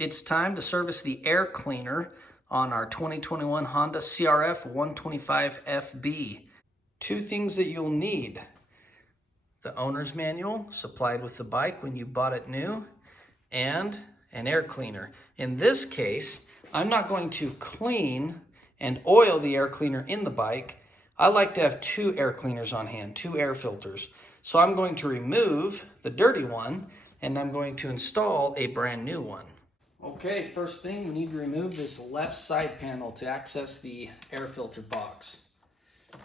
It's time to service the air cleaner on our 2021 Honda CRF125FB. Two things that you'll need: the owner's manual supplied with the bike when you bought it new, and an air cleaner. In this case, I'm not going to clean and oil the air cleaner in the bike. I like to have two air cleaners on hand, two air filters. So I'm going to remove the dirty one and I'm going to install a brand new one. Okay, first thing, we need to remove this left side panel to access the air filter box,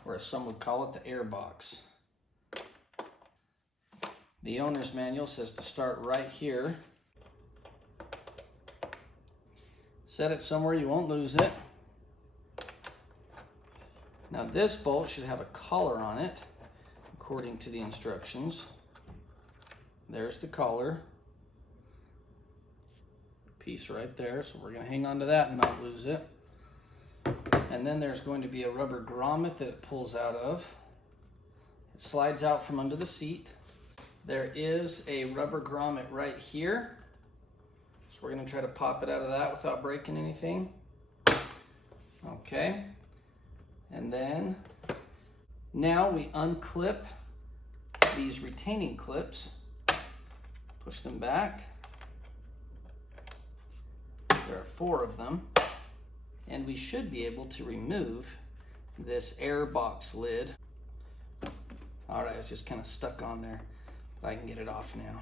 or as some would call it, the air box. The owner's manual says to start right here. Set it somewhere you won't lose it. Now this bolt should have a collar on it, according to the instructions. There's the collar piece right there, so we're going to hang on to that and not lose it. And then there's going to be a rubber grommet that it pulls out of. It slides out from under the seat. There is a rubber grommet right here, so we're going to try to pop it out of that without breaking anything. Okay, and then now we unclip these retaining clips, push them back. There are 4 of them, and we should be able to remove this air box lid. All right, it's just kind of stuck on there, but I can get it off now.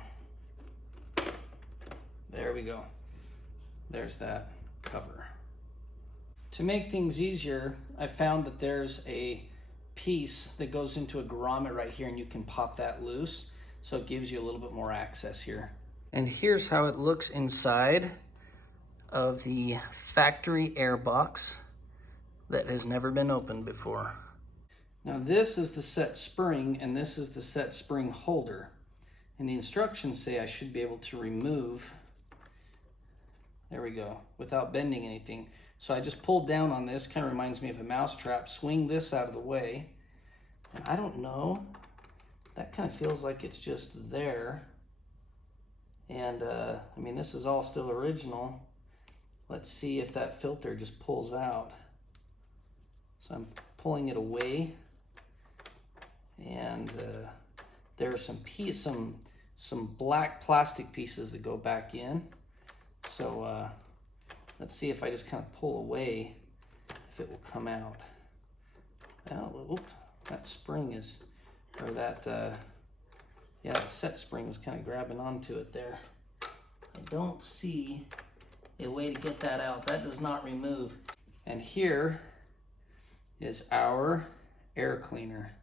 There we go. There's that cover. To make things easier, I found that there's a piece that goes into a grommet right here, and you can pop that loose, so it gives you a little bit more access here. And here's how it looks inside of the factory air box that has never been opened before. Now this is the set spring, and this is the set spring holder. And the instructions say I should be able to remove, there we go, without bending anything. So I just pulled down on this, kind of reminds me of a mouse trap, swing this out of the way. And I don't know, that kind of feels like it's just there. And I mean, this is all still original. Let's see if that filter just pulls out. So I'm pulling it away, and there are some black plastic pieces that go back in. So let's see if I just kind of pull away, if it will come out. Oh, that spring is, or that, yeah, the set spring was kind of grabbing onto it there. I don't see a way to get that out. That does not remove. And here is our air cleaner.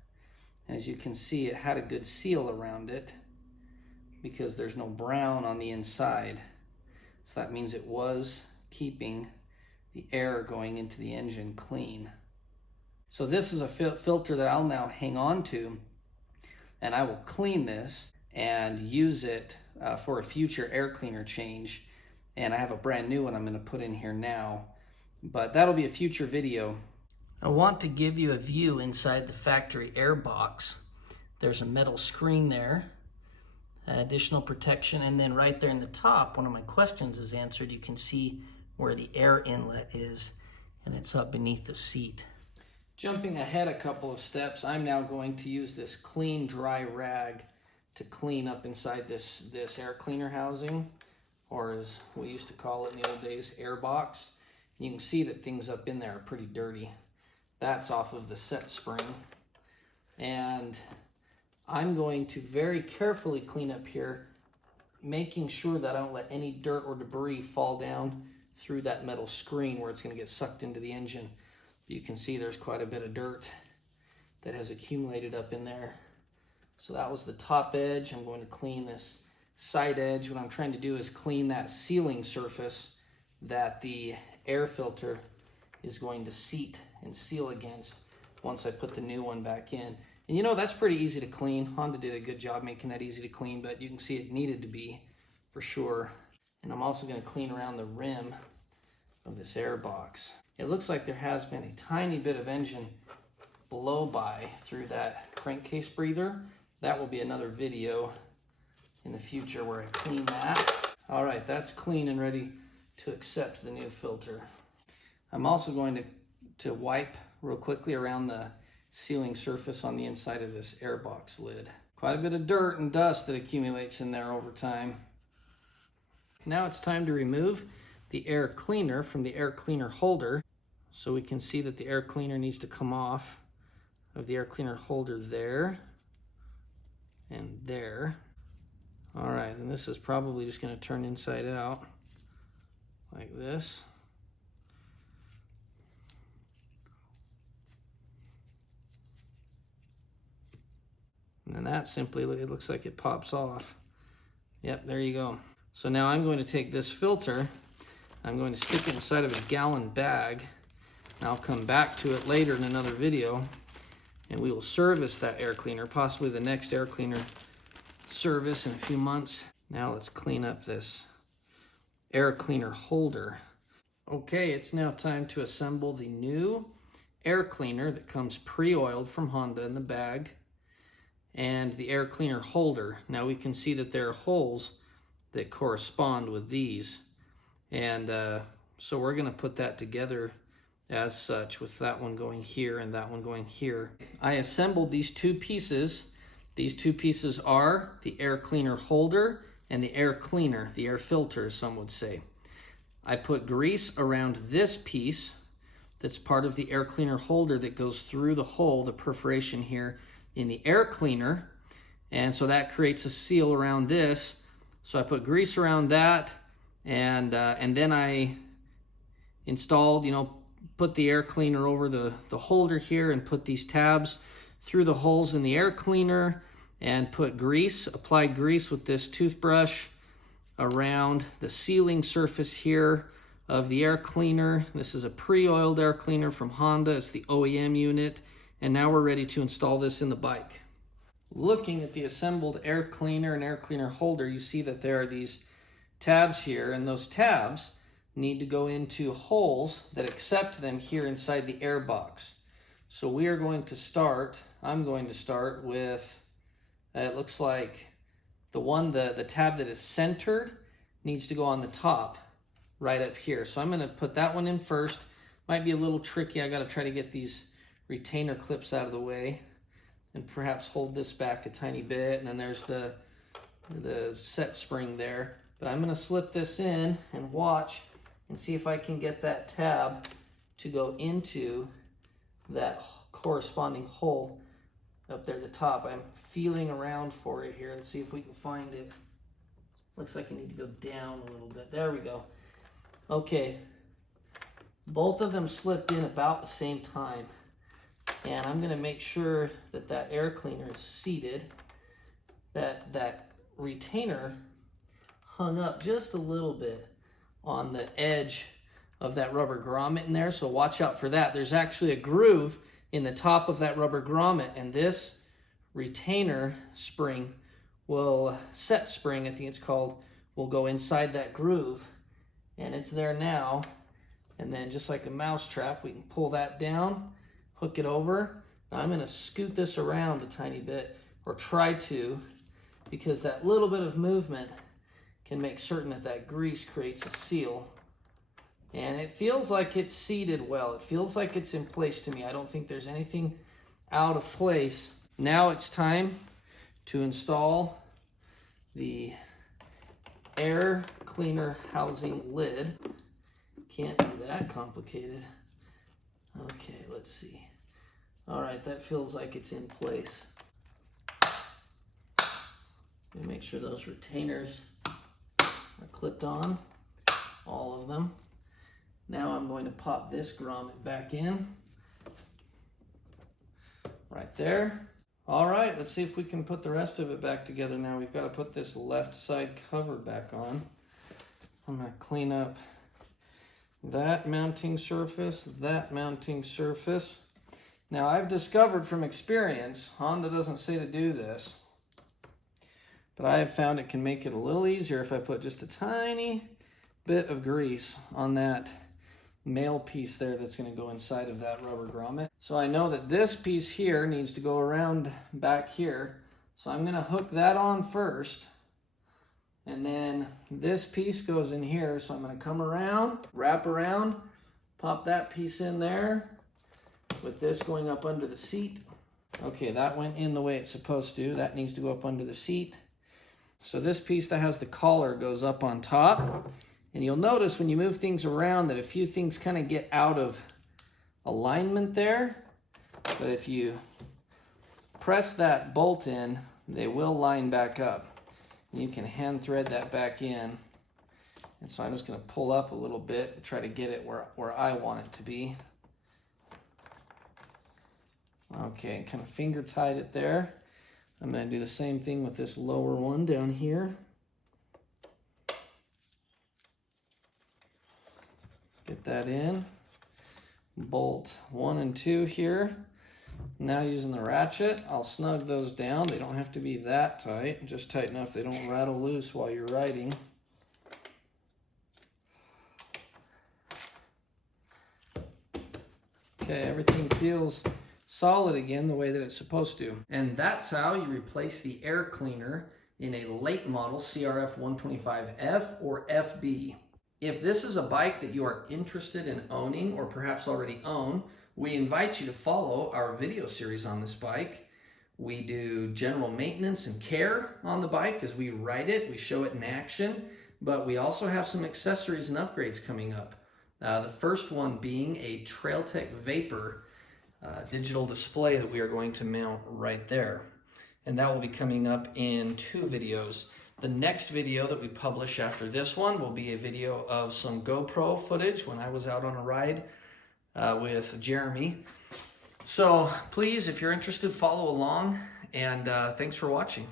And as you can see, it had a good seal around it because there's no brown on the inside. So that means it was keeping the air going into the engine clean. So this is a filter that I'll now hang on to, and I will clean this and use it for a future air cleaner change. And I have a brand new one I'm going to put in here now, but that'll be a future video. I want to give you a view inside the factory air box. There's a metal screen there, additional protection, and then right there in the top, one of my questions is answered. You can see where the air inlet is, and it's up beneath the seat. Jumping ahead a couple of steps, I'm now going to use this clean, dry rag to clean up inside this air cleaner housing, or as we used to call it in the old days, air box. You can see that things up in there are pretty dirty. That's off of the set spring. And I'm going to very carefully clean up here, making sure that I don't let any dirt or debris fall down through that metal screen where it's going to get sucked into the engine. You can see there's quite a bit of dirt that has accumulated up in there. So that was the top edge. I'm going to clean this side edge. What I'm trying to do is clean that sealing surface that the air filter is going to seat and seal against once I put the new one back in. And you know, that's pretty easy to clean. Honda did a good job making that easy to clean, but you can see it needed to be for sure. And I'm also going to clean around the rim of this air box. It looks like there has been a tiny bit of engine blow by through that crankcase breather. That will be another video in the future where I clean that. All right, that's clean and ready to accept the new filter. I'm also going to wipe real quickly around the sealing surface on the inside of this air box lid. Quite a bit of dirt and dust that accumulates in there over time. Now it's time to remove the air cleaner from the air cleaner holder. So we can see that the air cleaner needs to come off of the air cleaner holder there and there. All right, and this is probably just going to turn inside out like this. And then that simply, it looks like it pops off. Yep, there you go. So now I'm going to take this filter, I'm going to stick it inside of a gallon bag, and I'll come back to it later in another video, and we will service that air cleaner, possibly the next air cleaner service in a few months. Now let's clean up this air cleaner holder. Okay, it's now time to assemble the new air cleaner that comes pre-oiled from Honda in the bag, and the air cleaner holder. Now we can see that there are holes that correspond with these, and so we're going to put that together as such, with that one going here and that one going here. I assembled these two pieces. These two pieces are the air cleaner holder and the air cleaner, the air filter, some would say. I put grease around this piece that's part of the air cleaner holder that goes through the hole, the perforation here in the air cleaner, and so that creates a seal around this. So I put grease around that, and then I installed, put the air cleaner over the holder here, and put these tabs through the holes in the air cleaner, and put grease, applied grease with this toothbrush around the sealing surface here of the air cleaner. This is a pre-oiled air cleaner from Honda. It's the OEM unit. And now we're ready to install this in the bike. Looking at the assembled air cleaner and air cleaner holder, you see that there are these tabs here, and those tabs need to go into holes that accept them here inside the air box. So we are going to start, I'm going to start with, it looks like the tab that is centered needs to go on the top, right up here. So I'm going to put that one in first. Might be a little tricky. I got to try to get these retainer clips out of the way and perhaps hold this back a tiny bit. And then there's the set spring there. But I'm going to slip this in and watch and see if I can get that tab to go into that corresponding hole up there at the top. I'm feeling around for it here and see if we can find it. Looks like I need to go down a little bit. There we go. Okay, both of them slipped in about the same time, and I'm going to make sure that that air cleaner is seated, that retainer hung up just a little bit on the edge of that rubber grommet in there, so watch out for that. There's actually a groove in the top of that rubber grommet, and this retainer spring will, set spring I think it's called, will go inside that groove, and it's there now. And then just like a mouse trap, we can pull that down, hook it over. Now I'm going to scoot this around a tiny bit, or try to, because that little bit of movement can make certain that that grease creates a seal. And it feels like it's seated well. It feels like it's in place to me. I don't think there's anything out of place. Now it's time to install the air cleaner housing lid. Can't be that complicated. Okay, let's see. All right, that feels like it's in place. Let me make sure those retainers are clipped on, all of them. Now I'm going to pop this grommet back in, right there. All right, let's see if we can put the rest of it back together now. We've got to put this left side cover back on. I'm going to clean up that mounting surface, that mounting surface. Now I've discovered from experience, Honda doesn't say to do this, but I have found it can make it a little easier if I put just a tiny bit of grease on that male piece there that's going to go inside of that rubber grommet. So I know that this piece here needs to go around back here. So I'm going to hook that on first, And then this piece goes in here, so I'm going to come around, wrap around, pop that piece in there, with this going up under the seat. Okay, that went in the way it's supposed to. That needs to go up under the seat. So this piece that has the collar goes up on top. And you'll notice when you move things around that a few things kind of get out of alignment there. But if you press that bolt in, they will line back up. You can hand thread that back in. And so I'm just going to pull up a little bit and try to get it where I want it to be. Okay, kind of finger tied it there. I'm going to do the same thing with this lower one down here. Get that in. Bolt 1 and 2 here. Now using the ratchet, I'll snug those down. They don't have to be that tight, just tight enough they don't rattle loose while you're riding. Okay, everything feels solid again the way that it's supposed to. And that's how you replace the air cleaner in a late model CRF125F or FB. If this is a bike that you are interested in owning or perhaps already own, we invite you to follow our video series on this bike. We do general maintenance and care on the bike as we ride it, we show it in action, but we also have some accessories and upgrades coming up. The first one being a TrailTech Vapor digital display that we are going to mount right there. And that will be coming up in 2 videos. The next video that we publish after this one will be a video of some GoPro footage when I was out on a ride with Jeremy. So please, if you're interested, follow along, and thanks for watching.